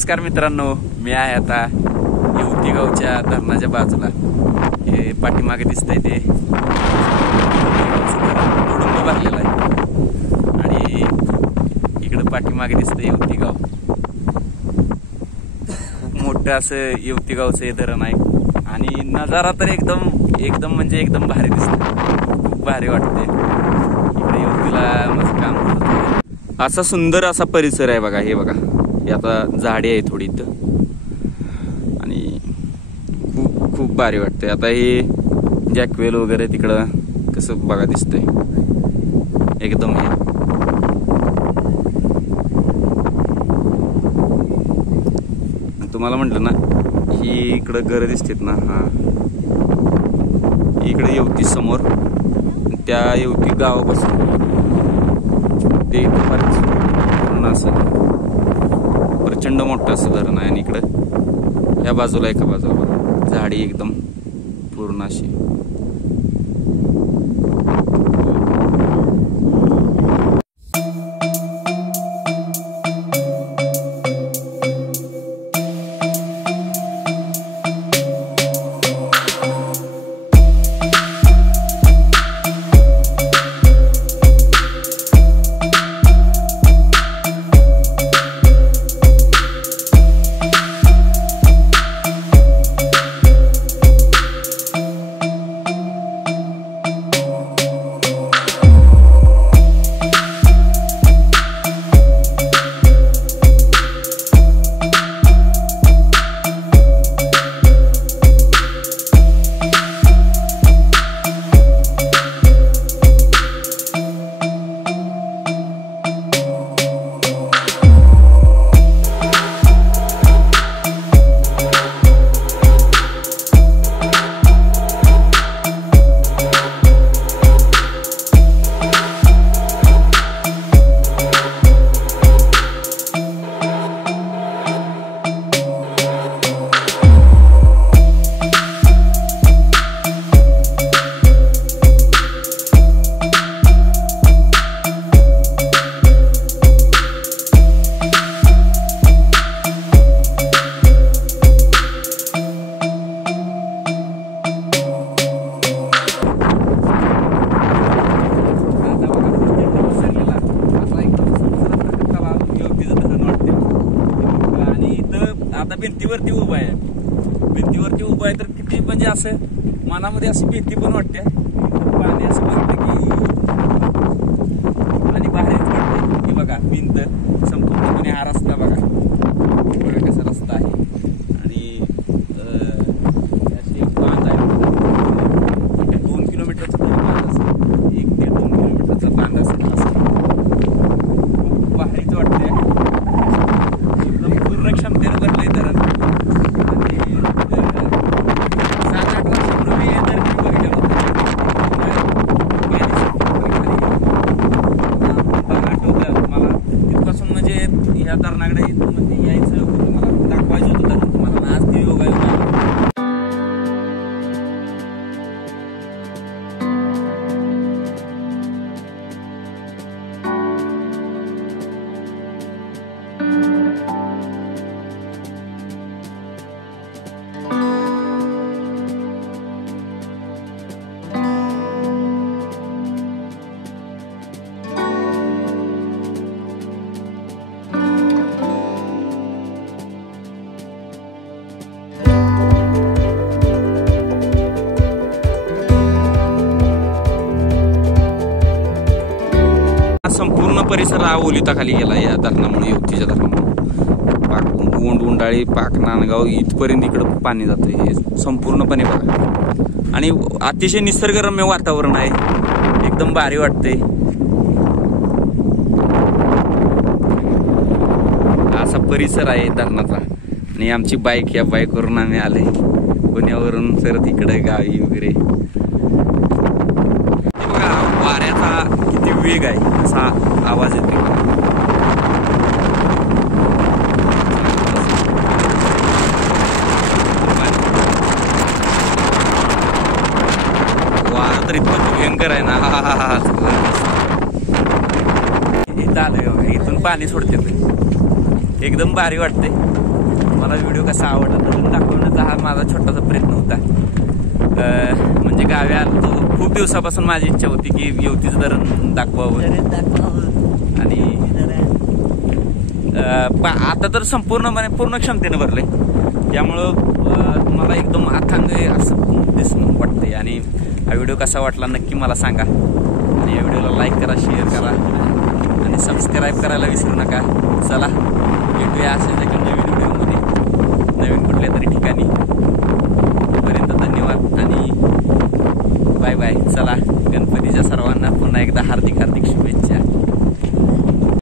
नमस्कार मित्रांनो, मी आहे आता येवती गावच्या धरणाच्या बाजूला. हे पाठीमागे दिसतंय ते तुडुंब भरलेला आहे आणि इकडं पाठीमागे दिसतंय येवती गाव. खूप मोठं असं येवती गावचं हे धरण आहे आणि नजारा तर एकदम म्हणजे एकदम भारी दिसतो. खूप भारी वाटते इकडे येवतीला माझं काम करत. असा सुंदर असा परिसर आहे बघा. हे बघा, हे आता झाडे आहे थोडी इथं आणि खूप खूप भारी वाटते. आता हे जॅकवेल वगैरे तिकडं कसं बघा दिसतंय एकदम. हे तुम्हाला म्हटलं ना ही इकडं घरं दिसतात ना, हा इकडे येवती समोर, त्या येवती गावापासून ते पूर्ण असं प्रचंड मोठं असं धरण आहे. आणि इकडं या बाजूला एका बाजूला झाडी एकदम पूर्ण अशी. आता भिंतीवरती उभा आहे, तर किती म्हणजे असं मनामध्ये अशी भीती पण वाटते. पाणी असं बघतं की आणि बाहेरच वाटते की बघा भिंत संपूर्णपणे. हा रस्ता बघा कसा रस्ता आहे आणि अशी एक बांध आहे. 2 किलोमीटरचा तो बांध असेल, 1 ते 2 किलोमीटरचा बांध असेल. खूप भारीच वाटते, एकदम पूर्ण क्षमतेने भरलंय धरण. आणि 7-8 वर्षापूर्वी हे धरण मी बघितलं होतं. आठवतं मला तिथपासून, म्हणजे ह्या धरणाकडे म्हणजे यायचं होतं, मला दाखवायचं होतं धरण तुम्हाला. आज ते योगायोग आला. संपूर्ण परिसर हा ओलिताखाली गेला या धरणामुळे, येवतीच्या धरणामुळे. पाक उंडाळी, पाक, नांदगाव इथपर्यंत इकडं पाणी जातं हे संपूर्णपणे बघा. आणि अतिशय निसर्गरम्य वातावरण आहे, एकदम भारी वाटतंय. असा परिसर आहे धरणाचा. आणि आमची बाईक, या बाईकवरून आम्ही आले पुण्यावरून परत इकडे गावी वगैरे. बघा वाऱ्याचा किती वेग आहे, असा आवाज येतो. वारा तर इतकं भयंकर आहे ना, इथं आलंय बघा, इथून पाणी सोडते एकदम भारी वाटते. तुम्हाला व्हिडिओ कसा आवडला धरण दाखवण्याचा हा माझा छोटासा प्रयत्न होता. म्हणजे गावी आलो तो खूप दिवसापासून माझी इच्छा होती की येवतीचं धरण दाखवावं. आणि आता तर संपूर्णपणे पूर्ण क्षमतेनं भरले, त्यामुळं मला एकदम अथांग असं दिसून वाटते. आणि हा व्हिडिओ कसा वाटला नक्की मला सांगा. आणि या व्हिडिओला लाईक करा, शेअर करा आणि सबस्क्राईब करायला विसरू नका. चला भेटूया अशाच एका नवीन व्हिडिओमध्ये नवीन कुठल्या तरी ठिकाणी. तोपर्यंत धन्यवाद आणि बाय बाय. चला गणपतीच्या सर्वांना पुन्हा एकदा हार्दिक शुभेच्छा.